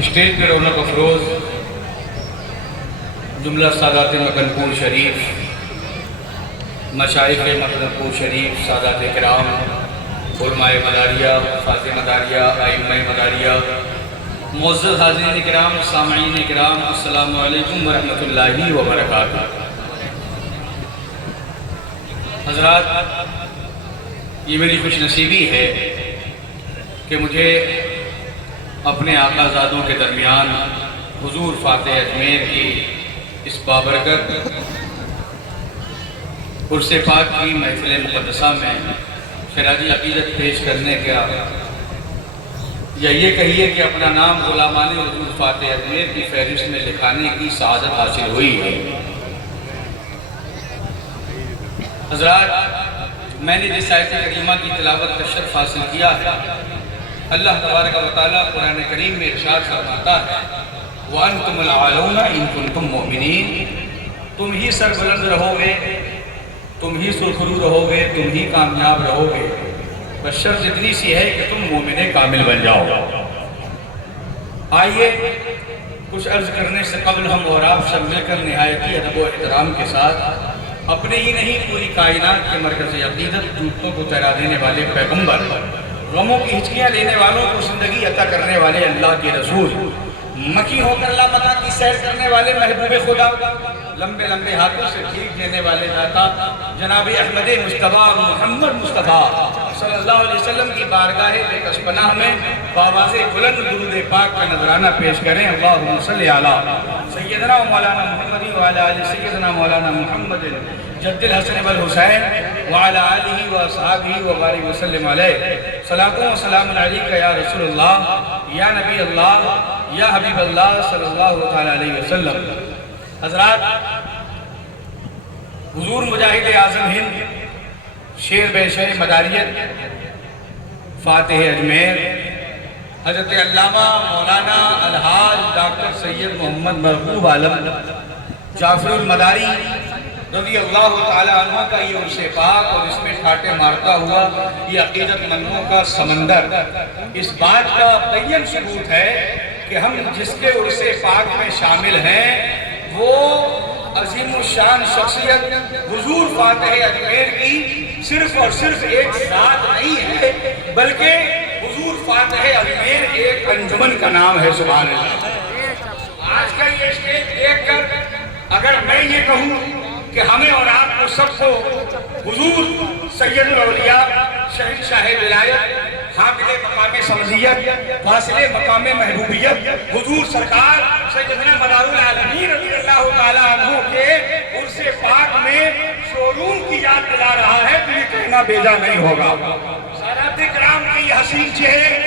Stage پر رونق افروز جملہ سادات مکنپور شریف، مشائخ مکنپور شریف، سادات کرام، علماء مداریہ، حفاظ مداریہ، ائمہ مداریہ، معزز حاضرین کرام، سامعین کرام، السلام علیکم ورحمۃ اللہ وبرکاتہ۔ حضرات، یہ میری خوش نصیبی ہے کہ مجھے اپنے آقا زادوں کے درمیان حضور فاتح اجمیر کی اس بابرکت عرس پاک کی محفل مقدسہ میں خراج عقیدت پیش کرنے کا، یا یہ کہیے کہ اپنا نام غلامان حضور فاتح اجمیر کی فہرست میں لکھانے کی سعادت حاصل ہوئی ہے۔ حضرات، میں نے جس آیت کریمہ کی تلاوت کا شرف حاصل کیا ہے، اللہ تبارک و تعالیٰ قرآن کریم میں ارشاد فرماتا ہے وَأَنْتُمُ الْعَالُونَ إِن كُنْتُم مُؤْمِنِينَ، تم ہی سربلند رہو گے، تم ہی سرخرو رہو گے، تم ہی کامیاب رہو گے، بس شرط اتنی سی ہے کہ تم مومن کامل بن جاؤ۔ آئیے کچھ عرض کرنے سے قبل ہم اور آپ سب مل کر نہایتی ادب و احترام کے ساتھ اپنے ہی نہیں پوری کائنات کے مرکز عقیدت جھوٹوں کو تیرا دینے والے پیغمبر، غموں کی ہچکیاں لینے والوں کو زندگی عطا کرنے والے اللہ کے رسول، مکی ہو کر اللہ مکہ کی سیر کرنے والے محبوب خدا، لمبے لمبے ہاتھوں سے ٹھیک دینے والے داتا جناب احمد مصطفیٰ محمد مصطفیٰ صلی اللہ علیہ وسلم کی بارگاہ بے کس پناہ میں بآواز بلند درود پاک کا نذرانہ پیش کریں۔ اللہم صلی علی سیدنا مولانا محمد وعلی آل سیدنا مولانا محمد جد الحسن والحسین وعلی آلہ واصحابہ وبارک وسلم علیہ۔ صلاۃ و سلام علیکہ یا رسول اللہ، یا نبی اللہ، یا حبیب اللہ صلی اللہ تعالیٰ علیہ وسلم۔ حضرات، حضور مجاہد اعظم ہند، شیر بے شیر مداریت، فاتح اجمیر، حضرت علامہ مولانا الحاج ڈاکٹر سید محمد محبوب عالم جعفر المداری رضی اللہ تعالیٰ عنہ کا یہ عرس پاک اور اس میں ٹھاٹے مارتا ہوا یہ عقیدت مندوں کا سمندر اس بات کا بین ثبوت ہے کہ ہم جس کے عرس پاک میں شامل ہیں وہ عظیم الشان شخصیت حضور فاتح اجمیر کی صرف اور صرف ایک ذات نہیں ہے، بلکہ حضور فاتح اجمیر ایک انجمن کا نام ہے۔ سبحان اللہ۔ آج کا یہ اسٹیج دیکھ کر اگر میں یہ کہوں کہ ہمیں اور آپ کو سب کو حضور سید الاولیاء، شہنشاہ ولایت، حامل مقام سمزیت، واصل مقام محبوبیت، حضور سرکار سیدنا مدار العالمین رضی اللہ تعالیٰ عنہ کے عرس پاک میں شوروم کی یاد دلا رہا ہے تو یہ کہنا بیجا نہیں ہوگا۔ سادات کرام کے یہ حسین چہرے،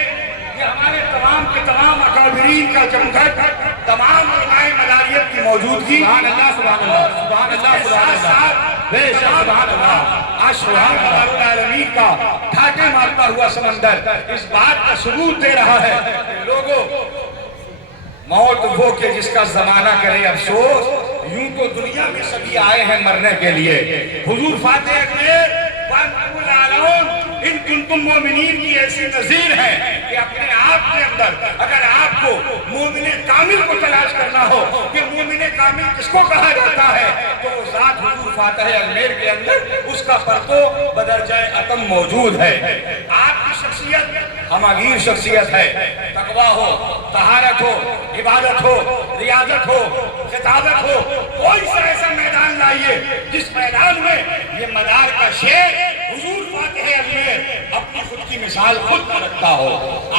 یہ ہمارے تمام کے تمام اکابرین کا جمگھٹ، تمام علماء مداریت کی موجودگی، سبحان اللہ سبحان اللہ سبحان اللہ سبحان اللہ بے شک سبحان اللہ، آج سبحان مدار العالمین کا ٹھاٹے مارتا ہوا سمندر اس بات کا ثبوت دے رہا ہے کہ لوگوں، موت وہ کہ جس کا زمانہ کرے افسوس، یوں تو دنیا میں سبھی آئے ہیں مرنے کے لیے۔ حضور فاتح اجمیر وانتم العالون ان کنتم مومنین کی ایسی نظیر ہے کہ اپنے آپ کے اندر اگر آپ کو مومن کامل کو تلاش کرنا ہو کہ مومن کامل کس کو کہا جاتا ہے تو وہ ذات حضور فاتح اجمیر کے اندر اس کا پرتو بدرجہ اتم موجود ہے۔ آپ کی شخصیت ہماگیر شخصیت ہے، تقویٰ ہو، طہارت ہو، عبادت ہو، ریاضت ہو، خطابت ہو، کوئی سا ایسا میدان لائیے جس میدان میں یہ مدار کا شیر حضور فاتح اجمیر اپنی خود کی مثال خود نہ رکھتا ہو۔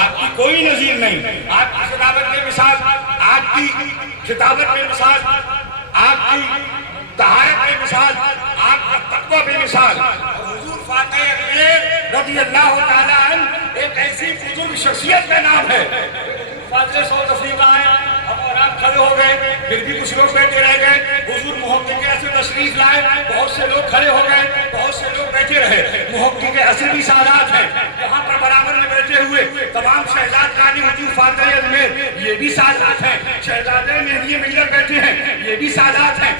آپ کی کوئی نظیر نہیں، آپ کی خطابت میں مثال، آپ کی خطابت میں مثال، آپ کی طہارت میں مثال، آپ کا تقویٰ میں مثال۔ حضور فاتح اجمیر رضی اللہ تعالیٰ عنہ ایک ایسی بزرگ شخصیت کا نام ہے۔ فاضل ساؤتھ افریقہ آئے، ہم اور آپ کھڑے ہو گئے، پھر بھی کچھ لوگ بیٹھے رہ گئے۔ حضور محقق کے عصر تشریف لائے، بہت سے لوگ کھڑے ہو گئے، بہت سے لوگ بیٹھے رہے۔ محقق کے عصر بھی سادات ہیں، یہاں پر برابر میں بیٹھے ہوئے تمام شہزاد خانی حضور فاتح اجمیر یہ بھی سادات ہیں۔ شہزادے مہدی ملت بیٹھے ہیں، یہ بھی سادات ہیں۔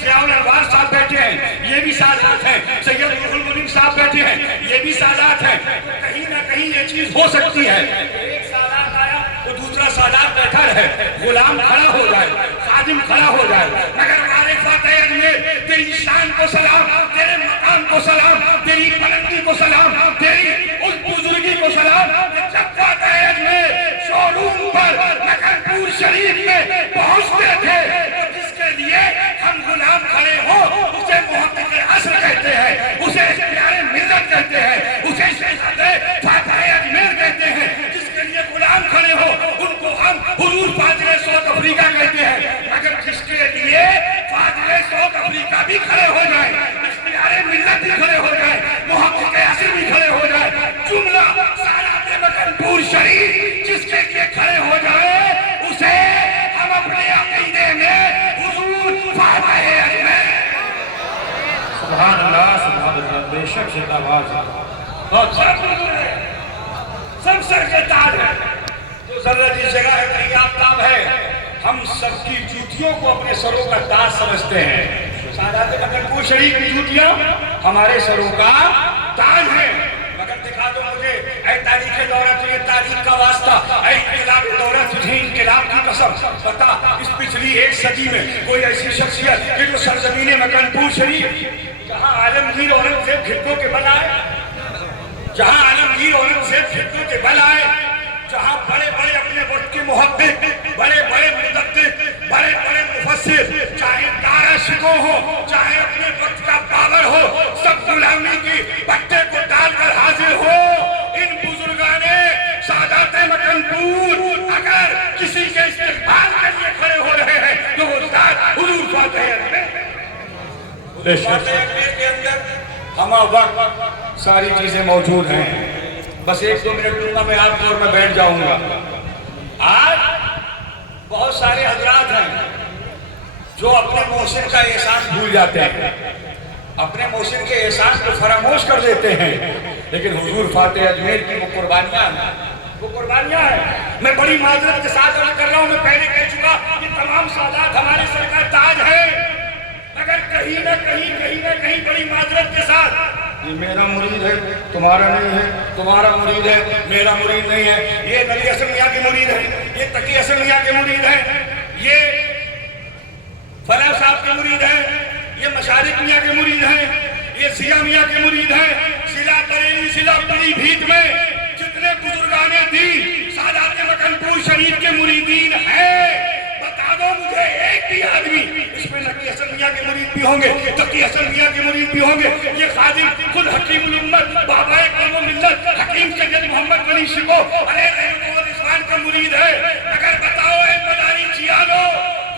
خیال الوار صاحب بیٹھے ہیں، یہ بھی سادات ہیں۔ سید روح المنیم صاحب بیٹھے ہیں، یہ بھی سادات ہیں۔ کہیں نہ کہیں یہ چیز ہو سکتی ہے، ایک سادات آیا تو دوسرا سادات بہتر ہے غلام کھڑا ہو جائے، خادم کھڑا ہو جائے، مگر ہمارے فاتح اجمیر تیری شان کو سلام، تیرے مقام کو سلام، تیری بلندی کو سلام، تیری اس بزرگی کو سلام کہ جب فاتح اجمیر شو روم پر مکرپور شریف میں پہنچتے تھے تو جس کے لیے ہم غلام کھڑے ہوں اسے محقق عصر کہتے ہیں، اسے اختیار ملت کہتے ہیں، اسے شہزاد فاتح اجمیر کہتے ہیں، جس کے لیے غلام کھڑے ہو ان کو ہم حضور فاضل ساؤتھ افریقہ کہتے ہیں، مگر جس کے لیے فاضل ساؤتھ افریقہ بھی کھڑے ہو جائے، اختیار ملت بھی کھڑے ہو جائے، محقق عصر بھی کھڑے ہو جائے، جملہ سالات مکرپور شریف جس کے لیے کھڑے ہو جائے اسے ہم اپنے عقیدے میں حضور فاتح اجمیر۔ سبحان اللہ بے شک سے آواز ہے، بہت سب سر کے تاج ہے، جو ذرہ جس جگہ ہے کہیں آفتاب ہے، ہم سب کی جوتیوں کو اپنے سروں کا تاج سمجھتے ہیں۔ سادات مکرپور شریف کی جوتیاں ہمارے سروں کا تاج ہے، مگر دکھا دو مجھے اے تاریخ دورہ تجھے تاریخ کا واسطہ، اے انقلاب دورہ تجھے انقلاب کی قسم، بتا اس پچھلی ایک صدی میں کوئی ایسی شخصیت کہ جو سرزمین مکرپور شریف جہاں عالمگیر اورنگزیب کھڑکوں کے بل آئے، جہاں عالمگیر اورنگزیب کھڑکوں کے بل آئے، جہاں بڑے بڑے اپنے وقت کے محقق، بڑے بڑے مدقق، بڑے بڑے مفسر، چاہے دارا شکو ہو، چاہے اپنے وقت کا پاور ہو، سب غلامی کی پٹے کو ڈال کر حاضر ہو، ان بزرگان سادات مکرپور اگر کسی کے استقبال کے لیے کھڑے ہو رہے ہیں تو وہ ذات حضور فاتح اجمیر۔ فاتح اجمیر کے اندر ہمہ وقت ساری چیزیں موجود ہیں، بس ایک دو منٹ دوں گا میں آپ دور میں بیٹھ جاؤں گا۔ آج بہت سارے حضرات ہیں جو اپنے محسن کا احسان بھول جاتے ہیں، اپنے محسن کے احسان کو فراموش کر دیتے ہیں، لیکن حضور فاتح اجمیر کی وہ قربانیاں ہیں۔ میں بڑی معذرت کے ساتھ عرض کر رہا ہوں، میں پہلے کہہ چکا کہ تمام سادات ہمارے سر کا تاج ہے، مگر کہیں نہ کہیں بڑی معذرت کے ساتھ یہ میرا مرید ہے تمہارا نہیں ہے، تمہارا مرید ہے میرا مرید نہیں ہے، یہ نبی حسن میاں کے مرید ہے، یہ تقی حسن میاں کے مرید ہے، یہ فلاں صاحب کے مرید ہیں، یہ مشارق میاں کے مرید ہیں، یہ ضیاء میاں کے مرید ہیں۔ ضلع بریلی، ضلع پیلی بھیت میں جتنے بزرگان دین سادات مکرپور شریف کے مریدین ہیں، بتا دو مجھے ایک بھی آدمی، اس میں نقی حسن میاں کے مرید بھی ہوں گے، تقی حسن میاں کے مرید بھی ہوں گے، یہ خادم خود حکیم الامت بابا قوم و ملت حکیم سید محمد غنی شکو علیہ رحمۃ و رضوان کا مرید ہے، مگر بتاؤ اے مداری چیانو،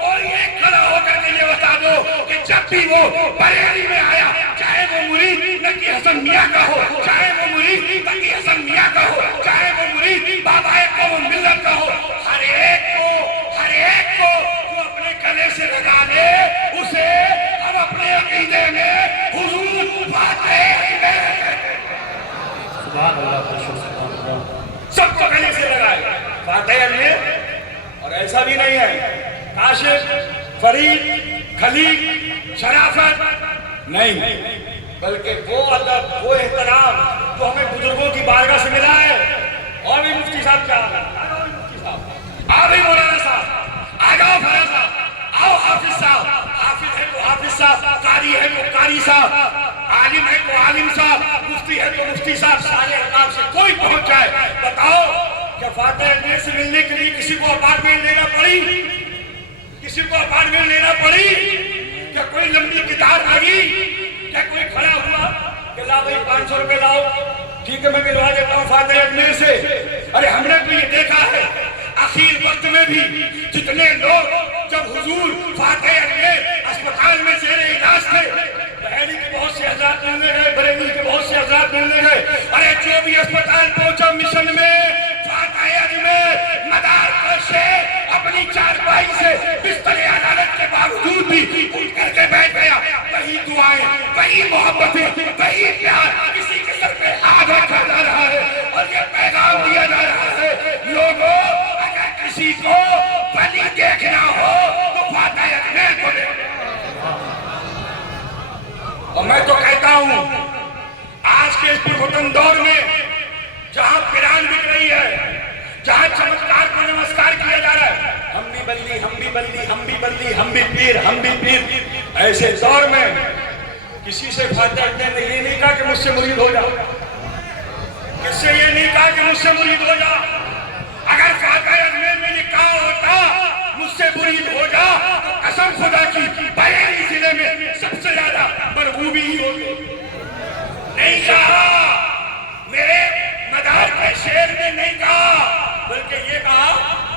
کوئی ایک کھڑا ہو کر کے یہ بتا دو کہ جب بھی وہ بریلی میں آیا، چاہے وہ مرید نقی حسن میاں کا ہو، چاہے وہ مرید تقی حسن میاں کا ہو، چاہے وہ مرید بابا قوم و ملت کا ہو، ہر ایک کو وہ اپنے گلے سے لگا لے، اسے ہم اپنے عقیدے میں حضور فاتح اجمیر کہتے ہیں۔ سبحان اللہ، سب کو گلے سے لگائے فاتح اجمیر، اور ایسا بھی نہیں ہے کاشف، فرید، خلیق، شرافت نہیں، بلکہ وہ ادب، وہ احترام جو ہمیں بزرگوں کی بارگاہ سے ملا ہے۔ اور بھی مفتی صاحب کیا آ بھی مولانا صاحب، آ جاؤ فلاں صاحب، آؤ حافظ صاحب، حافظ ہے تو حافظ صاحب، قاری ہے تو قاری صاحب، عالم ہے تو عالم صاحب، مفتی ہے تو مفتی صاحب، سارے احکام سے کوئی پہنچ جائے۔ بتاؤ کہ فاتح اجمیر سے ملنے کے لیے کسی کو اپارٹمنٹ لینا پڑی؟ کسی کو اپارٹمنٹ لینا پڑی؟ کیا کوئی لمبی کتار لگی؟ کیا کوئی کھڑا ہوا کہ لا بھائی 500 روپے لاؤ، ٹھیک ہے میں ملوا دیتا ہوں فاتح اجمیر سے؟ ارے ہم نے تو یہ دیکھا ہے اخیر وقت میں بھی جتنے لوگ جب حضور فاتح اجمیر اسپتال میں زیر علاج تھے، بحیری کے بہت سے حضرات ملنے گئے، بریلی کے بہت سے حضرات ملنے گئے، ارے جو بھی اسپتال پہنچا مشن میں فاتح اجمیر مدار سے اپنی چارپائی سے بستر عدالت کے باوجود بھی اٹھ کر کے بیٹھ گیا۔ وہی دعائیں، وہی محبتیں، وہی پیار، کسی کے سر پہ ہاتھ رکھا جا رہا ہے اور یہ پیغام دیا جا رہا ہے، لوگوں اگر کسی کو بلی دیکھنا ہو تو فاتح اجمیر کو دیکھنا۔ اور میں تو کہتا ہوں آج کے اس پرفتن دور میں جہاں پیران بک رہی ہے، جہاں چمتکار کو نمسکار کیا جا رہا ہے، بلی ہم بھی بلی ہم بھی بلی ہم بھی پیر ہم بھی پیر. ایسے دور میں کسی سے فاتح اجمیر نے یہ نہیں کہا کہ مجھ سے مرید ہو جا, کس سے یہ نہیں کہا کہ مجھ سے مرید ہو جا. اگر فاتح اجمیر میں یہ کہا ہوتا مجھ سے مرید ہو جا تو قسم خدا کی بریلی ضلع میں سب سے زیادہ مرغوبی ہی ہوگی. نہیں کہا, میرے مدار کے شیر نے نہیں کہا, بلکہ یہ کہا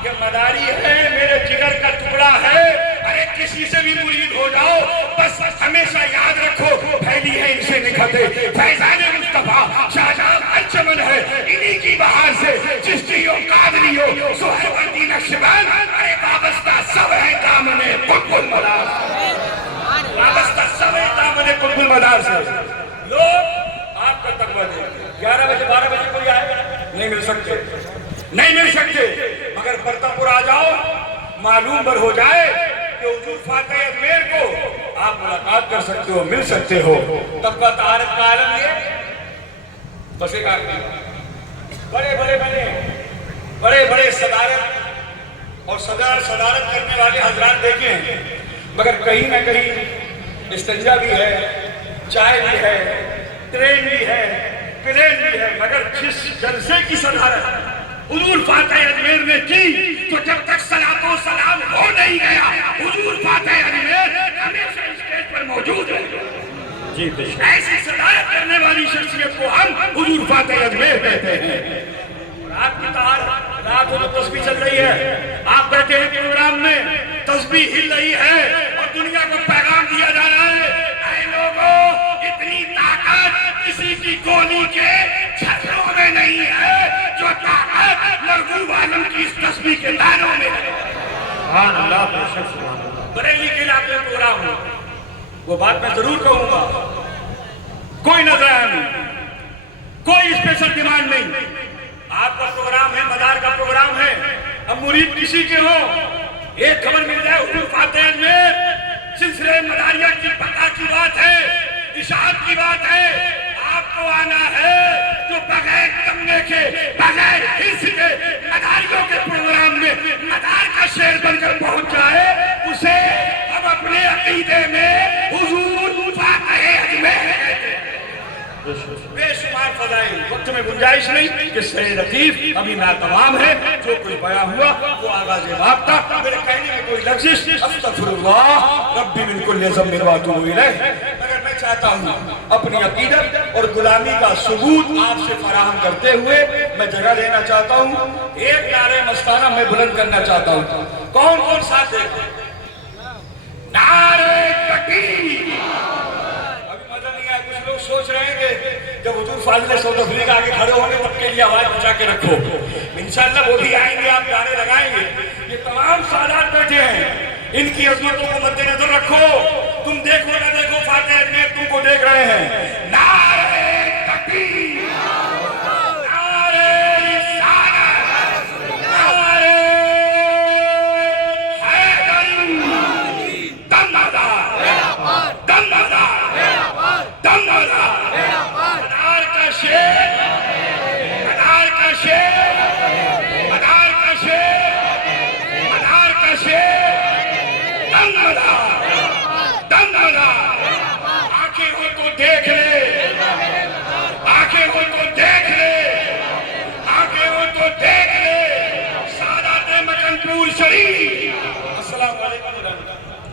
کہ مداری ہے میرے جگر کا ٹکڑا ہے. ارے کسی سے بھی مرید ہو جاؤ, بس ہمیشہ یاد رکھو پھیلی ہے ان سے نکھتے فیضان مصطفیٰ شاہجہاں انچمن ہے انہی کی بہار سے چشتی ہو قادری ہو سہروردی نقشبند. ارے وابستہ سب ہے دامن قطب المدار, وابستہ سب ہے دامن قطب المدار سے. لوگ آپ کا تقویٰ دیں, 11 بجے 12 بجے کوئی آئے نہیں مل سکتے, نہیں مل سکتے, مگر برتاپور آ جاؤ معلوم بر ہو جائے کہ حضور فاتح اجمیر کو آپ ملاقات کر سکتے ہو, مل سکتے ہو. تب کا تعارف کا عالم یہ بس ایک آدمی, بڑے بڑے بڑے بڑے صدارت اور صدارت کرنے والے حضرات دیکھے ہیں, مگر کہیں نہ کہیں استنجا بھی ہے, چائے بھی ہے, ٹرین بھی ہے, پلین بھی ہے, مگر جس جلسے کی صدارت حضور فاتح اجمیر نے کی تو جب تک صلاۃ و سلام ہو نہیں گیا حضور فاتح اجمیر ہمیشہ اسٹیج پر موجود ہے. جی ایسی صدارت کرنے والی شخصیت کو ہم حضور فاتح اجمیر کہتے ہیں. رات کی رات میں تسبیح چل رہی ہے, آپ بیٹھے ہیں پروگرام میں, تسبیح ہل رہی ہے اور دنیا کو پیغام دیا جا رہا ہے, اے لوگوں اتنی طاقت کسی کی گولی کے چھتروں میں نہیں ہے جو طاقت مرغوب عالم کی اس تسبیح کے دانوں میں ہے. سبحان اللہ, بے شک سبحان اللہ. بریلی کے علاقے میں پروگرام ہو, وہ بات میں ضرور کہوں گا, کوئی نظرانہ نہیں, کوئی اسپیشل ڈیمانڈ نہیں. آپ کا پروگرام ہے, مدار کا پروگرام ہے, اب مرید کسی کے ہو ایک خبر مل جائے حضور فاتح اجمیر سلسلے مداریہ کی بقا کی بات ہے, اشاعت کی بات ہے, آپ کو آنا ہے جو بغیر تمنے کے بغیر حرص کے مداریوں کے پروگرام میں مدار کا شیر بن کر پہنچ جائے, اسے ہم اپنے عقیدے میں حضور فاتح اجمیر کہتے ہیں. بے شمار فضائل, وقت میں گنجائش نہیں کہ سر لطیف ابھی ناتمام ہے, جو کچھ بیان ہوا وہ آغاز باب تھا. میرے کہنے میں کوئی لفظ استغفر اللہ ربی من کل ذنب واتوب الیہ, مگر میں چاہتا ہوں اپنی عقیدت اور غلامی کا ثبوت آپ سے فراہم کرتے ہوئے میں جگہ لینا چاہتا ہوں. ایک نعرہ مستانہ میں بلند کرنا چاہتا ہوں. کون کون ساتھ ہے؟ نعرہ تکبیر. لوگ سوچ رہے ہیں کہ جب حضور فاضل ساؤتھ افریقہ آگے کھڑے ہوں گے تب کے لیے آواز بچا کے رکھو, انشاءاللہ وہ بھی آئیں گے, آپ گانے لگائیں گے. یہ تمام سادات بیٹھے ہیں, ان کی عظمتوں کو مد نظر رکھو. تم دیکھو نہ دیکھو فاتح اجمیر تم کو دیکھ رہے ہیں. نعرہ تکبیر, نعرہ رسالت, نعرہ حیدری, دمدار دمدار دمدار. مدار کا شیر, مدار کا شیر, مدار کا شیر, مدار کا شیر, دمدار دمدار. آنکھیں ہو تو دیکھ لے, آنکھیں ہو تو دیکھ لے, آنکھیں ہو تو دیکھ لے. سادات مکن پور شریف. السلام علیکم.